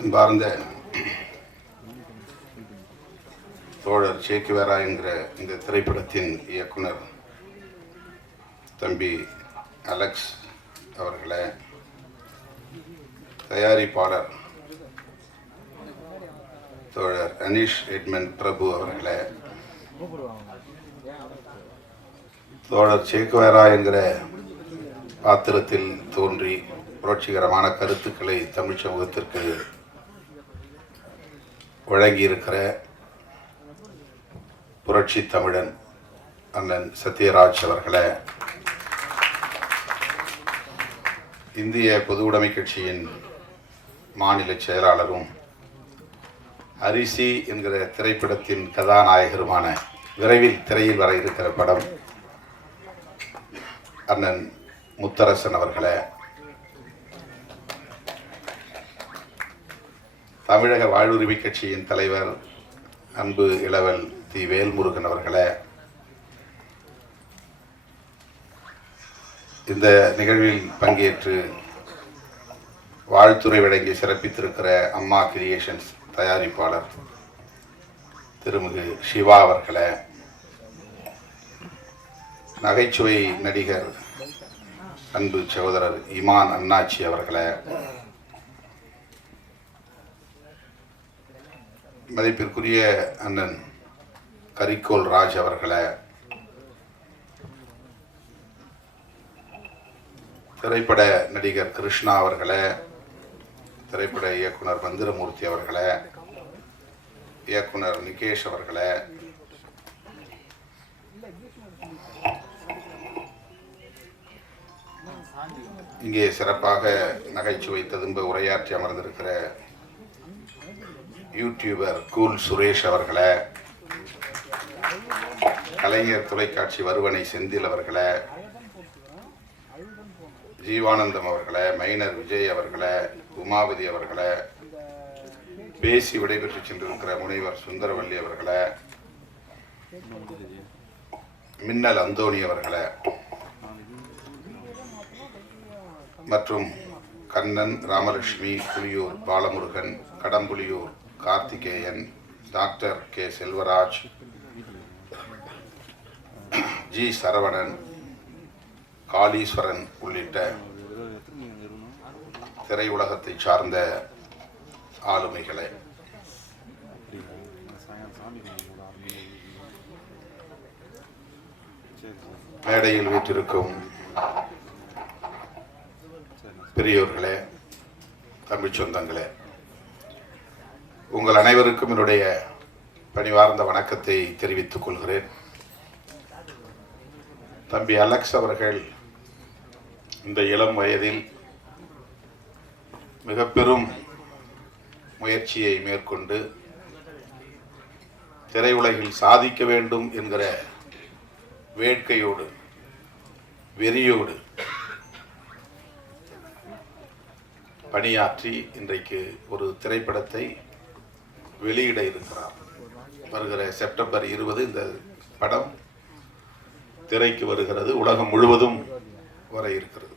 அன்பார்ந்த தோழர் சேக்குவேரா என்கிற இந்த திரைப்படத்தின் இயக்குனர் தம்பி அலெக்ஸ் அவர்களே, தயாரிப்பாளர் தோழர் அனீஷ் எட்மண்ட் பிரபு அவர்களே, தோழர் சேக்குவேரா என்கிற பாத்திரத்தில் தோன்றி புரட்சிகரமான கருத்துக்களை தமிழ் சமூகத்திற்கு வழங்கியிருக்கிற புரட்சி தமிழன் அண்ணன் சத்யராஜ் அவர்களே, இந்திய பொது உடைமை கட்சியின் மாநில செயலாளரும் அரிசி என்கிற திரைப்படத்தின் கதாநாயகருமான, விரைவில் திரையில் வர இருக்கிற படம் அண்ணன் முத்தரசன் அவர்களே, தமிழக வாழ்வுரிமை கட்சியின் தலைவர் அன்பு இளவல் தி வேல்முருகன் அவர்களே, இந்த நிகழ்வில் பங்கேற்று வாழ்த்துறை வழங்கி சிறப்பித்திருக்கிற அம்மா கிரியேஷன்ஸ் தயாரிப்பாளர் திருமிகு சிவா அவர்களே, நகைச்சுவை நடிகர் அன்பு சகோதரர் இமான் அண்ணாச்சி அவர்களே, மதிப்பிற்குரிய அண்ணன் கரிக்கோல் ராஜ் அவர்களே, திரைப்பட நடிகர் கிருஷ்ணா அவர்களே, திரைப்பட இயக்குனர் மந்திரமூர்த்தி அவர்களே, இயக்குனர் நிகேஷ் அவர்களே, இங்கே சிறப்பாக நகைச்சுவை ததும்ப உரையாற்றி அமர்ந்திருக்கிற யூடியூபர் கூல் சுரேஷ் அவர்களே, கலைஞர் தொலைக்காட்சி வருவனை செந்தில் அவர்களே, ஜீவானந்தம் அவர்களே, மைனர் விஜய் அவர்களே, உமாபதி அவர்களே, பேசி விடைபெற்று சென்றிருக்கிற முனைவர் சுந்தரவல்லி அவர்களே, மின்னல் அந்தோணி அவர்களே, மற்றும் Kannan, Ramalakshmi, Puliyur Balamurugan, Kadampuliyur Karthikeyan, doctor K Selvaraj, G Saravanan, Kaleeswaran உள்ளிட்ட திரையுலகத்தை சார்ந்த ஆளுமைகளை, மேடையில் வீற்றிருக்கும் பெரியோர்களே, தமிழ் சொந்தங்களே, உங்கள் அனைவருக்கும் என்னுடைய பணிவார்ந்த வணக்கத்தை தெரிவித்துக் கொள்கிறேன். தம்பி அலெக்ஸ் அவர்கள் இந்த இளம் வயதில் மிக பெரும் முயற்சியை மேற்கொண்டு திரையுலகில் சாதிக்க வேண்டும் என்கிற வேட்கையோடு, வெறியோடு பணியாற்றி இன்றைக்கு ஒரு திரைப்படத்தை வெளியிட இருக்கிறார். வருகிற செப்டம்பர் 20 இந்த படம் திரைக்கு வருகிறது. உலகம் முழுவதும் வர இருக்கிறது.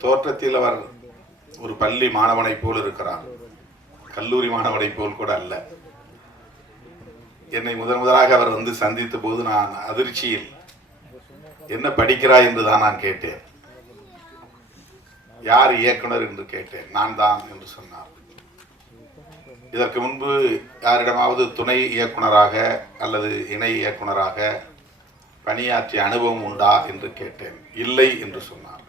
தோற்றத்தில் அவர் ஒரு பள்ளி மாணவனை போல் இருக்கிறார். கல்லூரி மாணவனை போல் கூட அல்ல. என்னை முதலாக அவர் வந்து சந்தித்த போது நான் அதிர்ச்சியில், என்ன படிக்கிறாய் என்றுதான் நான் கேட்டேன். யார் இயக்குனர் என்று கேட்டேன். நான் தான் என்று சொன்னார். இதற்கு முன்பு யாரிடமாவது துணை இயக்குனராக அல்லது இணை இயக்குனராக பணியாற்றிய அனுபவம் உண்டா என்று கேட்டேன். இல்லை என்று சொன்னார்.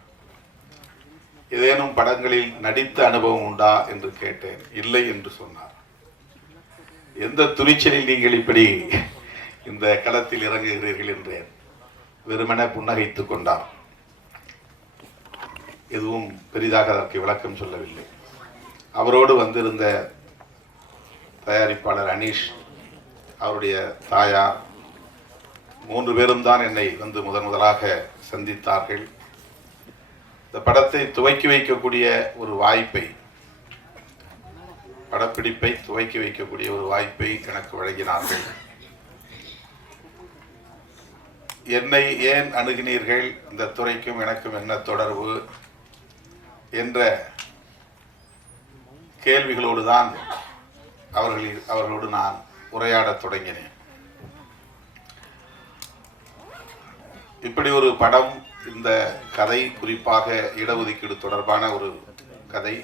ஏதேனும் படங்களில் நடித்த அனுபவம் உண்டா என்று கேட்டேன். இல்லை என்று சொன்னார். எந்த துணிச்சலில் நீங்கள் இப்படி இந்த களத்தில் இறங்குகிறீர்கள் என்றேன். வெறுமன புன்னகைத்துக் கொண்டார். எதுவும் பெரிதாக அதற்கு விளக்கம் சொல்லவில்லை. அவரோடு வந்திருந்த தயாரிப்பாளர் அனீஷ், அவருடைய தாயார், 3 பேரும் தான் என்னை வந்து முதலாக சந்தித்தார்கள். இந்த படத்தை துவக்கி வைக்கக்கூடிய ஒரு வாய்ப்பை, படப்பிடிப்பை துவக்கி வைக்கக்கூடிய ஒரு வாய்ப்பை எனக்கு வழங்கினார்கள். என்னை ஏன் அணுகினீர்கள், இந்த துறைக்கும் எனக்கும் என்ன தொடர்பு, என்ற கேள்விகளோடு தான் அவர்களோடு நான் உரையாடத் தொடங்கினேன். இப்படி ஒரு படம், இந்த கதை குறிப்பாக இடஒதுக்கீடு தொடர்பான ஒரு கதை,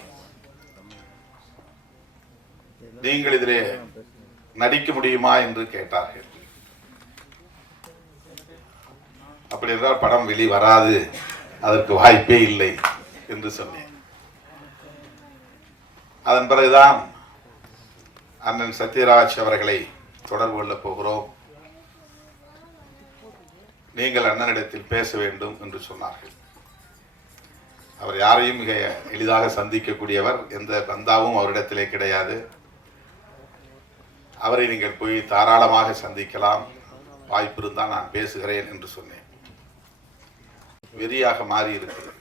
நீங்கள் இதிலே நடிக்க முடியுமா என்று கேட்டார்கள். அப்படி என்றால் படம் வெளிவராது, அதற்கு வாய்ப்பே இல்லை என்று சொன்னேன். அதன் பிறகுதான் அண்ணன் சத்யராஜ் அவர்களை தொடர்பு கொள்ளப் போகிறோம், நீங்கள் அண்ணனிடத்தில் பேச வேண்டும் என்று சொன்னார்கள். அவர் யாரையும் மிக எளிதாக சந்திக்கக்கூடியவர், எந்த பந்தாவும் அவரிடத்திலே கிடையாது. அவரை நீங்கள் போய் தாராளமாக சந்திக்கலாம், வாய்ப்பு இருந்தால் நான் பேசுகிறேன் என்று சொன்னேன். வெறியாக மாறி இருக்கிறது.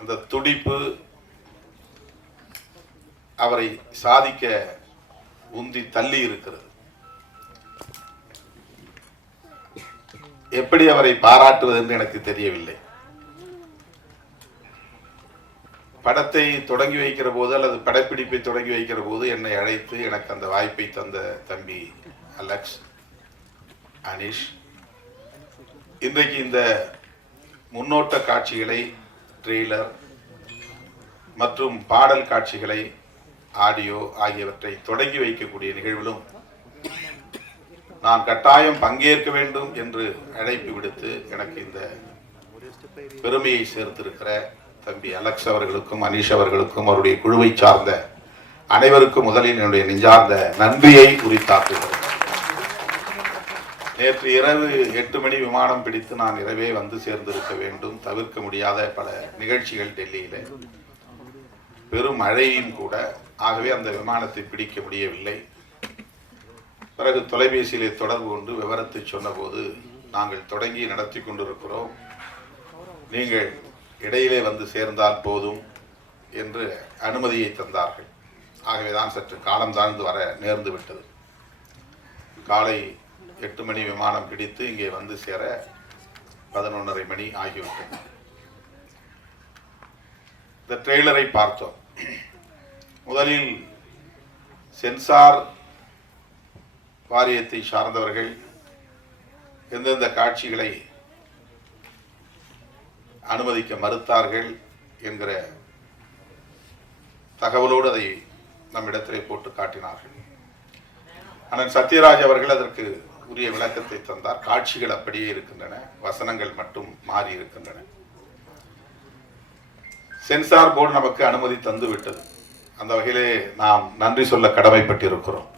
அந்த துடிப்பு அவரை சாதிக்க உந்தி தள்ளி இருக்கிறது. எப்படி அவரை பாராட்டுவது என்று எனக்கு தெரியவில்லை. படத்தை தொடங்கி வைக்கிற போது அல்லது படப்பிடிப்பை தொடங்கி வைக்கிற போது என்னை அழைத்து எனக்கு அந்த வாய்ப்பை தந்த தம்பி அலெக்ஸ், அனிஷ், இன்றைக்கு இந்த முன்னோட்ட காட்சிகளை, ட்ரெய்லர் மற்றும் பாடல் காட்சிகளை, ஆடியோ ஆகியவற்றை தொடங்கி வைக்கக்கூடிய நிகழ்விலும் நான் கட்டாயம் பங்கேற்க வேண்டும் என்று அழைப்பு விடுத்து எனக்கு இந்த பெருமையை சேர்த்திருக்கிற தம்பி அலெக்ஸ் அவர்களுக்கும், அனீஷ் அவர்களுக்கும், அவருடைய குழுவை சார்ந்த அனைவருக்கும் முதலில் என்னுடைய நெஞ்சார்ந்த நன்றியை உரித்தாக்குகிறேன். நேற்று இரவு 8 மணி விமானம் பிடித்து நான் இரவே வந்து சேர்ந்திருக்க வேண்டும். தவிர்க்க முடியாத பல நிகழ்ச்சிகள் டெல்லியில, பெரும் மழையும் கூட. ஆகவே அந்த விமானத்தை பிடிக்க முடியவில்லை. பிறகு தொலைபேசியிலே தொடர்பு கொண்டு விவரத்தை சொன்னபோது, நாங்கள் தொடங்கி நடத்தி கொண்டிருக்கிறோம், நீங்கள் இடையிலே வந்து சேர்ந்தால் போதும் என்று அனுமதியை தந்தார்கள். ஆகவேதான் சற்று காலம் தாழ்ந்து வர நேர்ந்து விட்டது. காலை 8 மணி விமானம் பிடித்து இங்கே வந்து சேர 11:30 மணி ஆகிவிட்டது. இந்த ட்ரெய்லரை பார்த்தோம். முதலில் சென்சார் வாரியத்தை சார்ந்தவர்கள் எந்தெந்த காட்சிகளை அனுமதிக்க மறுத்தார்கள் என்கிற தகவலோடு அதை நம்மிடத்திலே போட்டு காட்டினார்கள். அண்ணன் சத்யராஜ் அவர்கள் அதற்கு உரிய விளக்கத்தை தந்தார். காட்சிகள் அப்படியே இருக்கின்றன, வசனங்கள் மட்டும் மாறி இருக்கின்றன. சென்சார் போர்டு நமக்கு அனுமதி தந்து விட்டது. அந்த வகையிலே நாம் நன்றி சொல்ல கடமைப்பட்டிருக்கிறோம்.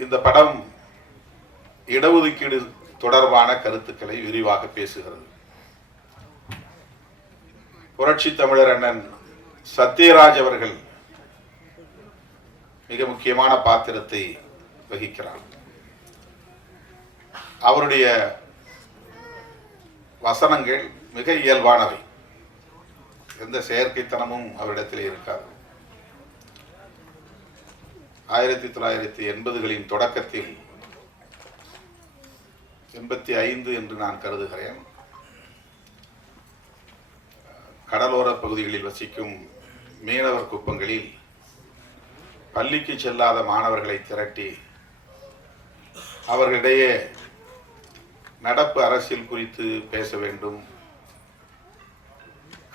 இந்த படம் இடஒதுக்கீடு தொடர்பான கருத்துக்களை விரிவாக பேசுகிறது. புரட்சி தமிழர் அண்ணன் சத்யராஜ் அவர்கள் மிக முக்கியமான பாத்திரத்தை வகிக்கிறார். அவருடைய வசனங்கள் மிக இயல்பானவை, எந்த செயற்கைத்தனமும் அவரிடத்தில் இருக்காது. 1980களின் தொடக்கத்தில், 85 என்று நான் கருதுகிறேன், கடலோர பகுதிகளில் வசிக்கும் மீனவர் குப்பங்களில் பள்ளிக்கு செல்லாத மாணவர்களை திரட்டி அவர்களிடையே நடப்பு அரசியல் குறித்து பேச வேண்டும்,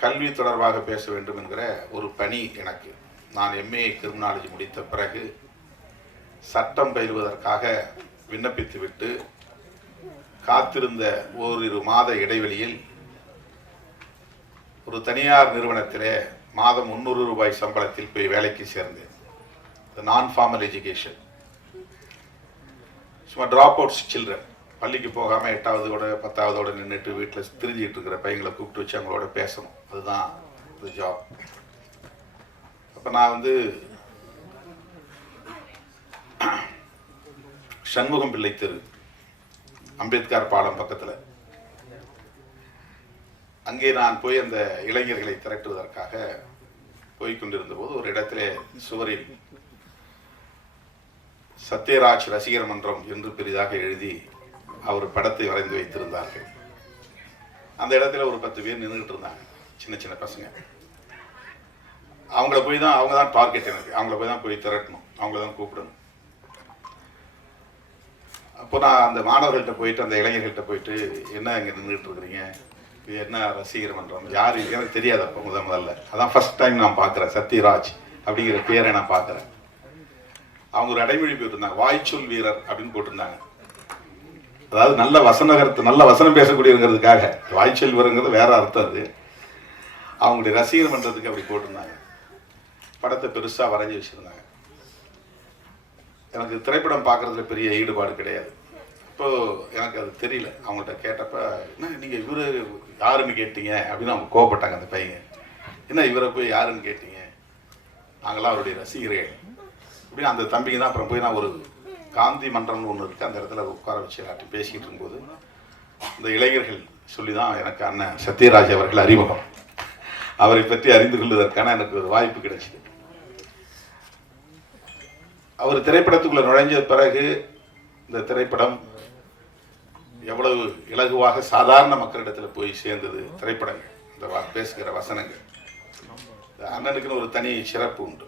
கல்வி தொடர்பாக பேச வேண்டும் என்கிற ஒரு பணி எனக்கு. நான் MA கிரிமினாலஜி முடித்த பிறகு சட்டம் பயிலுவதற்காக விண்ணப்பித்துவிட்டு காத்திருந்த ஓரிரு மாத இடைவெளியில் ஒரு தனியார் நிறுவனத்திலே மாதம் 300 ரூபாய் சம்பளத்தில் போய் வேலைக்கு சேர்ந்தேன். நான் ஃபார்மல் எஜுகேஷன், சும்மா ட்ராப் அவுட்ஸ் சில்ட்ரன், பள்ளிக்கு போகாமல் 8ஆவதோட 10ஆவதோட நின்றுட்டு வீட்டில் திரிஞ்சிட்டு இருக்கிற பையங்களை கூப்பிட்டு வச்சு அவங்களோட பேசணும். அதுதான் இந்த ஜாப். அப்போ நான் சண்முகம் பிள்ளை தெரு, அம்பேத்கர் பாலம் பக்கத்தில், அங்கே நான் போய் அந்த இளைஞர்களை திரட்டுவதற்காக போய்கொண்டிருந்த போது ஒரு இடத்திலே சுவரில் சத்யராஜ் ரசிகர் மன்றம் என்று பெரிதாக எழுதி அவர் படத்தை வரைந்து வைத்திருந்தார்கள். அந்த இடத்துல ஒரு 10 பேர் நின்றுட்டு இருந்தாங்க, சின்ன சின்ன பசங்க. அவங்கள போய் தான், அவங்க தான் டார்கெட் எனக்கு, அவங்கள போய் தான் போய் திரட்டணும், அவங்கள தான் கூப்பிடணும். அப்போ நான் அந்த மாணவர்கள்ட்ட போயிட்டு, அந்த இளைஞர்கள்ட்ட போயிட்டு, என்ன இங்கே நின்றுட்டு இருக்கிறீங்க, இது என்ன ரசிகர் மன்றம், யார் எனக்கு தெரியாது. அப்போ முதல்ல அதான் ஃபர்ஸ்ட் டைம் நான் பார்க்குறேன், சத்யராஜ் அப்படிங்கிற பேரை நான் பார்க்குறேன். அவங்க ஒரு அடைமொழி போட்டிருந்தாங்க, வாய்ச்சொல் வீரர் அப்படின்னு போட்டிருந்தாங்க. அதாவது நல்ல வசனகரத்து, நல்ல வசனம் பேசக்கூடியவங்கிறதுக்காக. வாய்ச்சொல் வீரங்கிறது வேற அர்த்தம். அது அவங்களுடைய ரசிகர் மன்றத்துக்கு அப்படி போட்டிருந்தாங்க. படத்தை பெருசாக வரைஞ்சி வச்சுருந்தாங்க. எனக்கு திரைப்படம் பார்க்குறதுல பெரிய ஈடுபாடு கிடையாது. இப்போ எனக்கு அது தெரியல. அவங்கள்ட்ட கேட்டப்ப, என்ன நீங்கள் இவரு யாருன்னு கேட்டீங்க அப்படின்னு அவங்க கோவப்பட்டாங்க அந்த பையங்க. என்ன இவரை போய் யாருன்னு கேட்டீங்க, நாங்களாம் அவருடைய ரசிகர்கள் அப்படின்னு. அந்த தம்பிக்கு தான் அப்புறம் போய் நான் ஒரு காந்தி மன்றம்னு ஒன்று இருக்குது, அந்த இடத்துல உட்கார வச்சு எல்லாத்தையும் பேசிக்கிட்டு இருக்கும்போது இந்த இளைஞர்கள் சொல்லி தான் எனக்கு அண்ணன் சத்யராஜ் அவர்கள் அறிமுகம். அவரை பற்றி அறிந்து கொள்வதற்கான எனக்கு ஒரு வாய்ப்பு கிடைச்சிது. அவர் திரைப்படத்துக்குள்ள நுழைஞ்ச பிறகு இந்த திரைப்படம் எவ்வளவு இலகுவாக சாதாரண மக்களிடத்தில் போய் சேர்ந்தது. திரைப்படங்கள், இந்த பேசுகிற வசனங்கள், அண்ணனுக்குன்னு ஒரு தனி சிறப்பு உண்டு.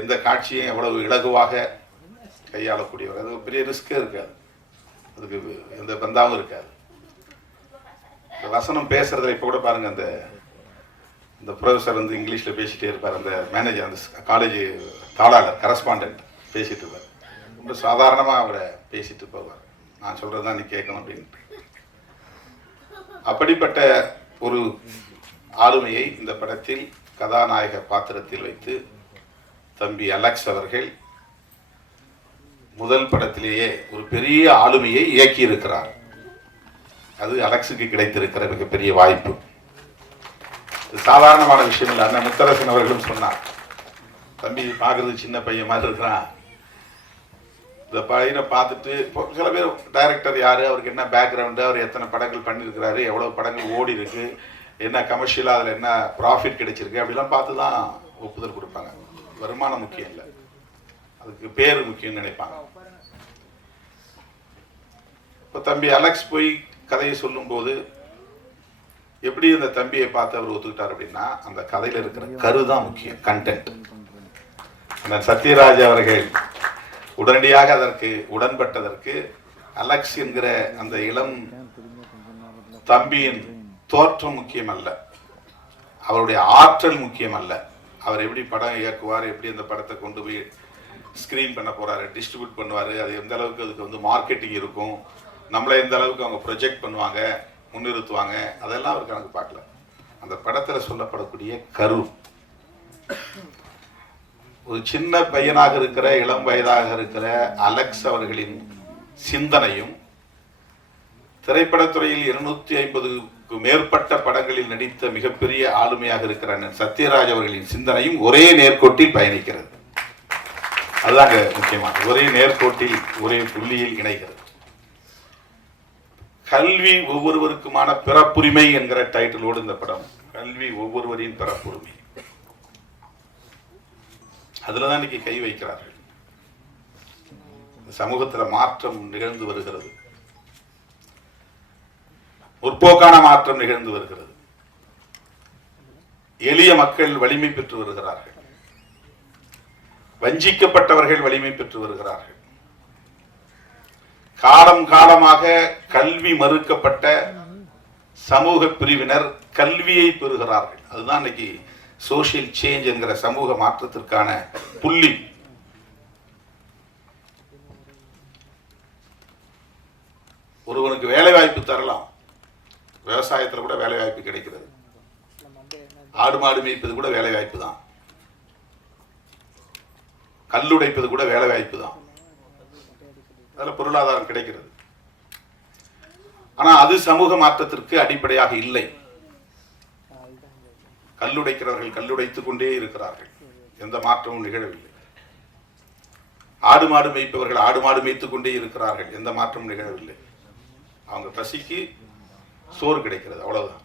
எந்த காட்சியும் எவ்வளவு இலகுவாக கையாளக்கூடியவர். அது பெரிய ரிஸ்கே இருக்காது, அதுக்கு எந்த பந்தாவும் இருக்காது. இந்த வசனம் பேசுறதுல இப்போ கூட பாருங்க, அந்த ப்ரொஃபஸர் வந்து இங்கிலீஷில் பேசிகிட்டே இருப்பார், அந்த மேனேஜர், அந்த காலேஜ் தாளாளர், கரஸ்பாண்டன்ட் பேசிகிட்டு இருப்பார். ரொம்ப சாதாரணமாக அவரை பேசிட்டு போவார். நான் சொல்கிறது தான் நீ கேட்கணும் அப்படின்ட்டு. அப்படிப்பட்ட ஒரு ஆளுமையை இந்த படத்தில் கதாநாயக பாத்திரத்தில் வைத்து தம்பி அலெக்ஸ் அவர்கள் முதல் படத்திலேயே ஒரு பெரிய ஆளுமையை இயக்கி இருக்கிறார். அது அலெக்ஸுக்கு கிடைத்திருக்கிற மிகப்பெரிய வாய்ப்பு. சாதாரணமான விஷயம் இல்லை. அண்ணன் முத்தரசன் அவர்களும் சொன்னார், தம்பி பார்க்கறது சின்ன பையன் மாதிரி இருக்கிறான், இந்த பையனை பார்த்துட்டு சில பேர் டைரக்டர் யாரு, அவருக்கு என்ன பேக்ரவுண்டு, அவர் எத்தனை படங்கள் பண்ணியிருக்கிறாரு, எவ்வளவு படங்கள் ஓடி இருக்கு, என்ன கமர்ஷியலாக அதில் என்ன ப்ராஃபிட் கிடைச்சிருக்கு அப்படிலாம் பார்த்து தான் ஒப்புதல் கொடுப்பாங்க. வருமானம் முக்கியம் இல்லை, அதுக்கு பேர் முக்கியம்னு நினைப்பாங்க. இப்போ தம்பி அலெக்ஸ் போய் கதையை சொல்லும்போது எப்படி அந்த தம்பியை பார்த்து அவர் ஒத்துக்கிட்டார் அப்படின்னா, அந்த கதையில் இருக்கிற கருதான் முக்கியம், கண்டென்ட். அந்த சத்யராஜ் அவர்கள் உடனடியாக அதற்கு உடன்பட்டதற்கு அலெக்ஸ் என்கிற அந்த இளம் தம்பியின் தோற்றம் முக்கியம் அல்ல, அவருடைய ஆற்றல் முக்கியம் அல்ல. அவர் எப்படி படம் இயக்குவார், எப்படி அந்த படத்தை கொண்டு போய் ஸ்கிரீன் பண்ண போறாரு, டிஸ்ட்ரிபியூட் பண்ணுவார், அது எந்த அளவுக்கு அதுக்கு வந்து மார்க்கெட்டிங் இருக்கும், நம்மளை எந்த அளவுக்கு அவங்க ப்ரொஜெக்ட் பண்ணுவாங்க, முன்னிறுத்துவாங்க, அதெல்லாம் அவர் கணக்கு பார்க்கல. அந்த படத்தில் சொல்லப்படக்கூடிய கரு, ஒரு சின்ன பையனாக இருக்கிற, இளம் வயதாக இருக்கிற அலெக்ஸ் அவர்களின் சிந்தனையும், திரைப்படத்துறையில் 250க்கு மேற்பட்ட படங்களில் நடித்த மிகப்பெரிய ஆளுமையாக இருக்கிற சத்யராஜ் அவர்களின் சிந்தனையும் ஒரே நேர்கோட்டில் பயணிக்கிறது. அதுதாங்க முக்கியமாக, ஒரே நேர்கோட்டில் ஒரே புள்ளியில் இணைகிறது. கல்வி ஒவ்வொருவருக்குமான பிறப்புரிமை என்கிற டைட்டிலோடு இந்த படம், கல்வி ஒவ்வொருவரின் பிறப்புரிமை, அதுலதான் இன்னைக்கு கை வைக்கிறார்கள். சமூகத்தில் மாற்றம் நிகழ்ந்து வருகிறது, முற்போக்கான மாற்றம் நிகழ்ந்து வருகிறது. எளிய மக்கள் வலிமை பெற்று வருகிறார்கள், வஞ்சிக்கப்பட்டவர்கள் வலிமை பெற்று வருகிறார்கள். காலம் காலமாக கல்வி மறுக்கப்பட்ட சமூக பிரிவினர் கல்வியை பெறுகிறார்கள். அதுதான் இன்னைக்கு சோசியல் சேஞ்ச் என்கிற சமூக மாற்றத்திற்கான புள்ளி. ஒருவனுக்கு வேலை வாய்ப்பு தரலாம், விவசாயத்தில் கூட வேலை வாய்ப்பு கிடைக்கிறது, ஆடு மாடு மேய்ப்பது கூட வேலை வாய்ப்பு தான், கல்லுடைப்பது கூட வேலை வாய்ப்பு தான், அதில் பொருளாதாரம் கிடைக்கிறது. ஆனால் அது சமூக மாற்றத்திற்கு அடிப்படையாக இல்லை. கல்லுடைக்கிறவர்கள் கல்லுடைத்துக் கொண்டே இருக்கிறார்கள், எந்த மாற்றமும் நிகழவில்லை. ஆடு மாடு மேய்ப்பவர்கள் ஆடு மாடு மேய்த்துக் கொண்டே இருக்கிறார்கள், எந்த மாற்றமும் நிகழவில்லை. அவங்க பசிக்கு சோறு கிடைக்கிறது, அவ்வளவுதான்.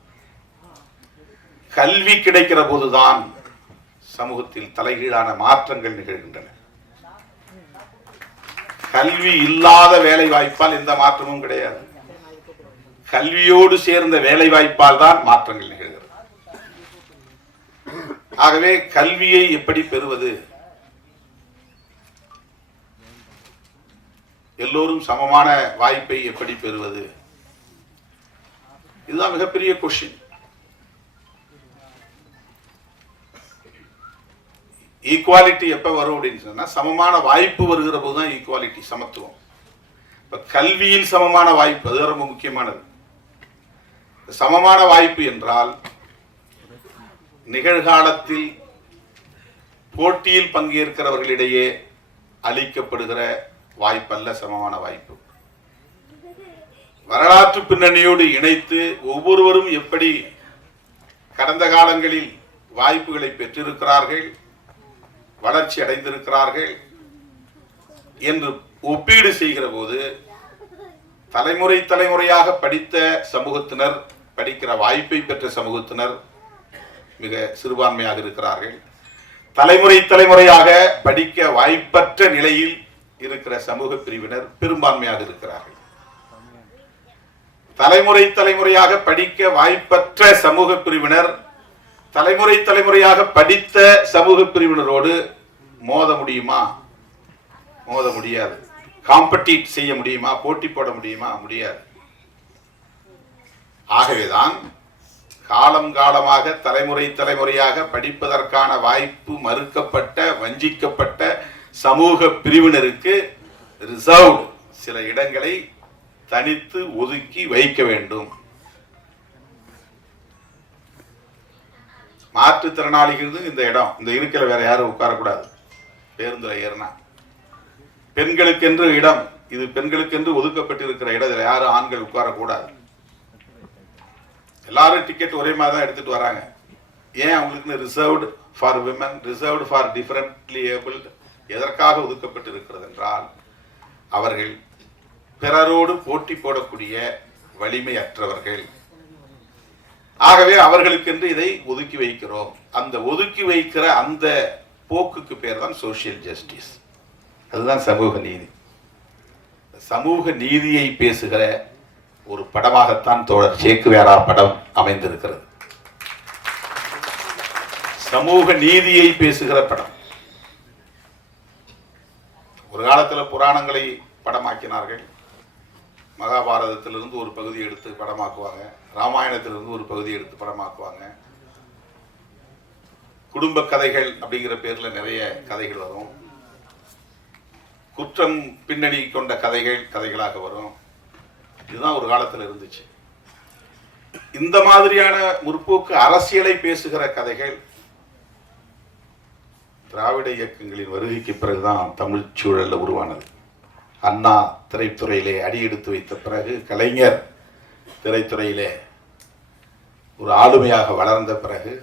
கல்வி கிடைக்கிற போதுதான் சமூகத்தில் தலைகீழான மாற்றங்கள் நிகழ்கின்றன. கல்வி இல்லாத வேலை வாய்ப்பால் எந்த மாற்றமும் கிடையாது. கல்வியோடு சேர்ந்த வேலை வாய்ப்பால் தான் மாற்றங்கள் நிகழ்கிறது. ஆகவே கல்வியை எப்படி பெறுவது? எல்லோரும் சமமான வாய்ப்பை எப்படி பெறுவது? இதுதான் மிகப்பெரிய கொஸ்டின். ஈக்குவாலிட்டி எப்ப வரும் அப்படின்னு சொன்னா, சமமான வாய்ப்பு வருகிற போதுதான் ஈக்குவாலிட்டி, சமத்துவம். இப்ப கல்வியில் சமமான வாய்ப்பு, அது ரொம்ப முக்கியமானது. சமமான வாய்ப்பு என்றால் நிகழ்காலத்தில் போட்டியில் பங்கேற்கிறவர்களிடையே அளிக்கப்படுகிற வாய்ப்பல்ல சமமான வாய்ப்பு. வரலாற்று பின்னணியோடு இணைத்து ஒவ்வொருவரும் எப்படி கடந்த காலங்களில் வாய்ப்புகளை பெற்றிருக்கிறார்கள், வளர்ச்சி அடைந்திருக்கிறார்கள் என்று ஒப்பீடு செய்கிற போது தலைமுறை தலைமுறையாக படித்த சமூகத்தினர், படிக்கிற வாய்ப்பை பெற்ற சமூகத்தினர் மிக சிறுபான்மையாக இருக்கிறார்கள். தலைமுறை தலைமுறையாக படிக்க வாய்ப்பற்ற நிலையில் இருக்கிற சமூக பிரிவினர் பெரும்பான்மையாக இருக்கிறார்கள். தலைமுறை தலைமுறையாக படிக்க வாய்ப்பற்ற சமூக பிரிவினர் தலைமுறை தலைமுறையாக படித்த சமூக பிரிவினரோடு மோத முடியுமா? மோத முடியாது. காம்படிட் செய்ய முடியுமா? போட்டி போட முடியுமா? முடியாது. ஆகவேதான் காலம் காலமாக தலைமுறை தலைமுறையாக படிப்பதற்கான வாய்ப்பு மறுக்கப்பட்ட, வஞ்சிக்கப்பட்ட சமூக பிரிவினருக்கு ரிசர்வ்டு சில இடங்களை தனித்து ஒதுக்கி வைக்க வேண்டும். மாற்றுத்திறனாளிகளுக்கு இந்த இடம், இந்த இருக்கையில வேற யாரும் உட்காரக்கூடாது. பேருந்துல ஏறினா பெண்களுக்கென்று இடம், இது பெண்களுக்கென்று ஒதுக்கப்பட்டிருக்கிற இடம், இதுல யாரும் ஆண்கள் உட்காரக்கூடாது. எல்லாரும் டிக்கெட் ஒரே மாதிரி தான் எடுத்துட்டு வராங்க. ஏன் அவங்களுக்கு reserved for women, reserved for differently abled எதற்காக ஒதுக்கப்பட்டு இருக்கிறது என்றால், அவர்கள் பிறரோடு போட்டி போடக்கூடிய வலிமை அற்றவர்கள். ஆகவே அவர்களுக்கென்று இதை ஒதுக்கி வைக்கிறோம். அந்த ஒதுக்கி வைக்கிற அந்த போக்குக்கு பேர் தான் சோசியல் ஜஸ்டிஸ். அதுதான் சமூக நீதி. சமூக நீதியை பேசுகிற ஒரு படமாகத்தான் தோழர் சேக்குவேரா படம் அமைந்திருக்கிறது. சமூக நீதியை பேசுகிற படம். ஒரு காலத்தில் புராணங்களை படமாக்கினார்கள். மகாபாரதத்திலிருந்து ஒரு பகுதி எடுத்து படமாக்குவாங்க, ராமாயணத்திலிருந்து ஒரு பகுதி எடுத்து படமாக்குவாங்க. குடும்ப கதைகள் அப்படிங்கிற பேர்ல நிறைய கதைகள் வரும். குற்றம் பின்னணி கொண்ட கதைகளாக வரும். இதுதான் ஒரு காலத்தில் இருந்துச்சு. இந்த மாதிரியான முற்போக்கு அரசியலை பேசுகிற கதைகள் திராவிட இயக்கங்களின் வருகைக்கு பிறகுதான் தமிழ் சூழல்ல உருவானது. அண்ணா திரைத்துறையிலே அடியெடுத்து வைத்த பிறகு, கலைஞர் திரைத்துறையிலே ஒரு ஆளுமையாக வளர்ந்த பிறகு,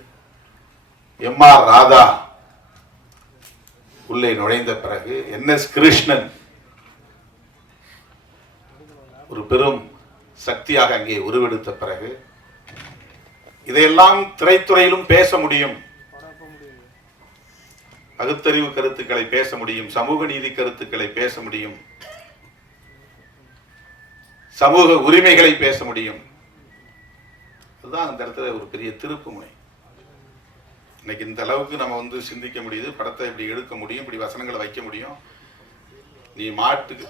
எம்.ஆர். ராதா உள்ளே நுழைந்த பிறகு, என்.எஸ். கிருஷ்ணன் ஒரு பெரும் சக்தியாக அங்கே உருவெடுத்த பிறகு, இதையெல்லாம் திரைத்துறையிலும் பேச முடியும். பகுத்தறிவு கருத்துக்களை பேச முடியும், சமூக நீதி கருத்துக்களை பேச முடியும், சமூக உரிமைகளை பேச முடியும். அதுதான் அந்த இடத்துல ஒரு பெரிய திருப்பு முனை. இன்னைக்கு இந்த அளவுக்கு நம்ம சிந்திக்க முடியுது, படத்தை இப்படி எடுக்க முடியும், இப்படி வசனங்களை வைக்க முடியும். நீ மாட்டுக்கு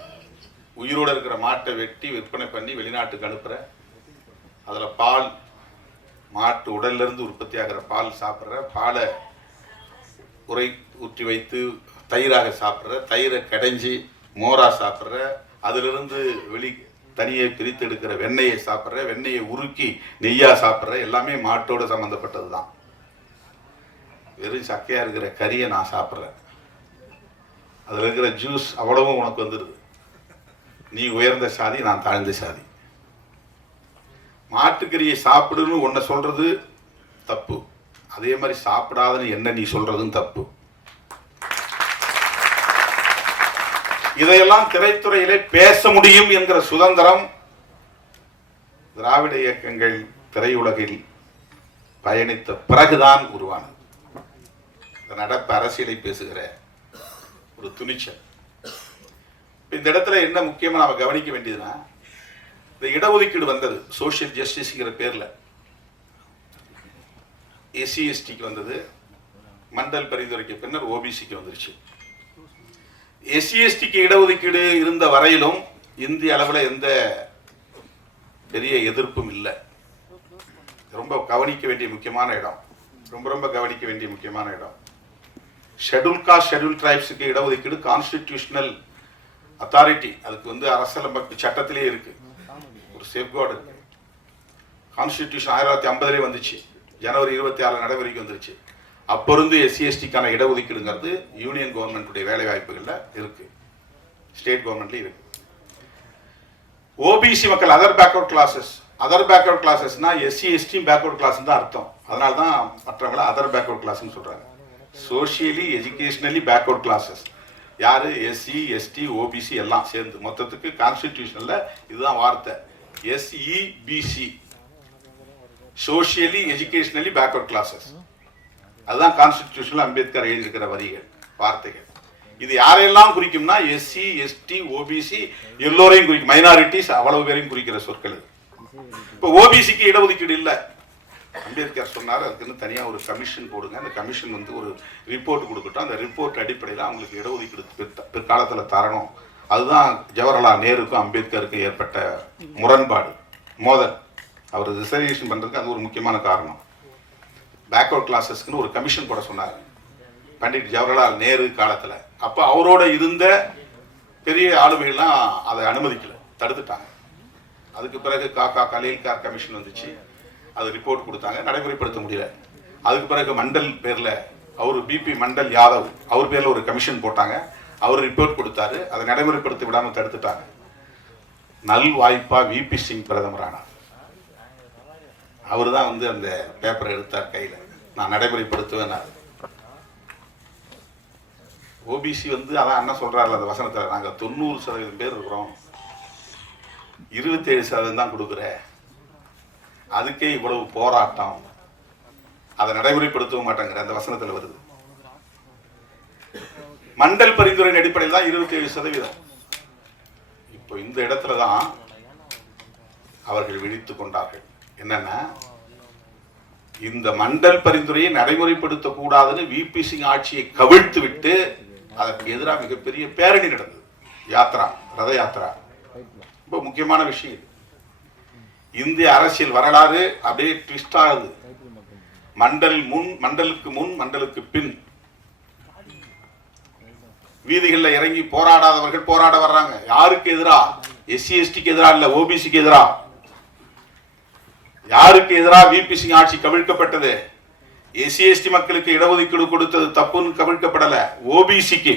உயிரோடு இருக்கிற மாட்டை வெட்டி விற்பனை பண்ணி வெளிநாட்டுக்கு அனுப்புற, அதுல பால், மாட்டு உடல்ல இருந்து உற்பத்தி ஆகிற பால் சாப்பிட்ற, பாலை உரை ஊற்றி வைத்து தயிராக சாப்பிட்ற, தயிரை கடைஞ்சி மோரா சாப்பிட்ற, அதிலிருந்து தனியை பிரித்து எடுக்கிற வெண்ணெயை சாப்பிட்ற, வெண்ணெயை உருக்கி நெய்யா சாப்பிட்ற, எல்லாமே மாட்டோடு சம்பந்தப்பட்டது தான். வெறும் சக்கையா இருக்கிற கறியை நான் சாப்பிட்றேன், அதுல இருக்கிற ஜூஸ் அவ்வளவும் உனக்கு வந்துடுது. நீ உயர்ந்த சாதி, நான் தாழ்ந்த சாதி. மாட்டுக்கறியை சாப்பிடுன்னு உன்னை சொல்றது தப்பு, அதே மாதிரி சாப்பிடாதன்னு என்ன நீ சொல்றதும் தப்பு. இதையெல்லாம் திரைத்துறையிலே பேச முடியும் என்கிற சுதந்திரம் திராவிட இயக்கங்கள் திரையுலகில் பயணித்த பிறகுதான் உருவானது. நடப்பு அரசியலை பேசுகிற ஒரு துணிச்சல். இந்த இடத்துல என்ன முக்கியமா நாம கவனிக்க வேண்டியதுன்னா, இந்த இடஒதுக்கீடு வந்தது சோசியல் ஜஸ்டிஸ்ங்கிற பேர்ல. எஸ்சி எஸ்டிக்கு வந்தது, மண்டல் பரிந்துரைக்கு பின்னர் ஓபிசிக்கு வந்துருச்சு. எஸ்சி எஸ்டிக்கு இடஒதுக்கீடு இருந்த வரையிலும் இந்திய அளவில் எந்த பெரிய எதிர்ப்பும் இல்லை. ரொம்ப கவனிக்க வேண்டிய முக்கியமான இடம், ரொம்ப கவனிக்க வேண்டிய முக்கியமான இடம். ஷெட்யூல் காஸ்ட் ஷெட்யூல் டிரைப்ஸுக்கு இடஒதுக்கீடு கான்ஸ்டிடியூஷனல் அத்தாரிட்டி, அதுக்கு அரசியலமைப்பு சட்டத்திலே இருக்கு, ஒரு சேஃப்கார்டு இருக்கு. கான்ஸ்டிடியூஷன் 1950 வந்துச்சு, ஜனவரி 26 நடைமுறைக்கு வந்துருச்சு. அப்போ இருந்து எஸ்சி எஸ்டிக்கான இடஒதுக்கீடுங்கிறது யூனியன் கவர்மெண்ட்டுடைய வேலை வாய்ப்புகள்ல இருக்கு, ஸ்டேட் கவர்மெண்ட்லயும் இருக்கு. ஓபிசி மக்கள் அதர் பேக்வர்ட் கிளாஸஸ்னா எஸ்சி எஸ்டியும் பேக்வர்ட் கிளாஸ் தான் அர்த்தம். அதனால தான் மற்றவங்கள அதர் பேக்வர்ட் கிளாஸ்ன்னு சொல்றாங்க. சோசியலி எஜுகேஷனலி பேக்வர்ட் கிளாஸஸ் யாரு? எஸ்சி எஸ்டி ஓபிசி எல்லாம் சேர்ந்து மொத்தத்துக்கு கான்ஸ்டிடியூஷன்ல இதுதான் வார்த்தை, SEBC, socially educationally backward classes. அதுதான் கான்ஸ்டிடியூஷன்ல அம்பேத்கர் எழுதியிருக்கிற வரிகள், வார்த்தைகள். இது யாரையெல்லாம் குறிக்கும்னா எஸ்சி எஸ்டி ஓபிசி எல்லோரையும் குறிக்கும், மைனாரிட்டிஸ் அவ்வளவு பேரையும் குறிக்கிற சொற்கள். இப்போ ஓபிசிக்கு இடஒதுக்கீடு இல்லை. அம்பேத்கர் சொன்னார், அதுக்குன்னு தனியாக ஒரு கமிஷன் போடுங்க, அந்த கமிஷன் ஒரு ரிப்போர்ட் கொடுக்கட்டும், அந்த ரிப்போர்ட் அடிப்படையில் அவங்களுக்கு இடஒதுக்கீடு பிற்காலத்தில் தரணும். அதுதான் ஜவஹர்லால் நேருக்கும் அம்பேத்கருக்கும் ஏற்பட்ட முரண்பாடு, மோதல். அவர் ரிசர்வேஷன் பண்ணுறதுக்கு அது ஒரு முக்கியமான காரணம். பேக்வர்ட் கிளாஸஸ்க்குன்னு ஒரு கமிஷன் போட சொன்னார் பண்டிட் ஜவஹர்லால் நேரு காலத்தில். அப்போ அவரோட இருந்த பெரிய ஆளுமைகள்லாம் அதை அனுமதிக்கல, தடுத்துட்டாங்க. அதுக்கு பிறகு காக்கா கலீல்கார் கமிஷன் வந்துச்சு, அது ரிப்போர்ட் கொடுத்தாங்க, நடைமுறைப்படுத்த முடியல. அதுக்கு பிறகு மண்டல் பேரில் அவர் பிபி மண்டல் யாதவ் அவர் பேரில் ஒரு கமிஷன் போட்டாங்க, அவர் ரிப்போர்ட் கொடுத்தாரு, அதை நடைமுறைப்படுத்த விடாமல் தடுத்துட்டாங்க. நல் வாய்ப்பா விபி சிங் பிரதமரானார். அவர் தான் அந்த பேப்பரை எடுத்தார் கையில், நான் நடைமுறைப்படுத்துவேன். ஓபிசி அதான் அண்ணன் சொல்றாருல அந்த வசனத்தில், நாங்கள் 90% பேர் இருக்கிறோம், 27% தான் கொடுக்குற, அதுக்கே இவ்வளவு போராட்டம், அதை நடைமுறைப்படுத்தவும் மாட்டாங்கிற அந்த வசனத்தில் வருது. மண்டல் பரிந்துரையின் அடிப்படையில் தான் 27%. இப்போ இந்த இடத்துல தான் அவர்கள் விழித்துக் கொண்டார்கள். என்னன்னா, இந்த மண்டல் பரிந்துரையை நடைமுறைப்படுத்த கூடாதுன்னு விபி சிங் ஆட்சியை கவிழ்த்து விட்டு அதற்கு எதிராக மிகப்பெரிய பேரணி நடந்தது, யாத்ரா, ரத யாத்ரா. ரொம்ப முக்கியமான விஷயம். இந்திய அரசியல் வரலாறு அப்படியே ட்விஸ்ட் ஆகுது. மண்டலுக்கு முன் மண்டலுக்கு பின் வீதிகளில் இறங்கி போராடாதவர்கள் போராட வர்றாங்க. யாருக்கு எதிரா? எஸ்சி எஸ்டிக்கு எதிரா இல்ல, ஓபிசிக்கு எதிரா. யாருக்கு எதிராக விபி சிங் ஆட்சி கவிழ்க்கப்பட்டது? எஸ்சி எஸ்டி மக்களுக்கு இடஒதுக்கீடு கொடுத்தது தப்புன்னு கவிழ்க்கப்படல, ஓபிசிக்கு.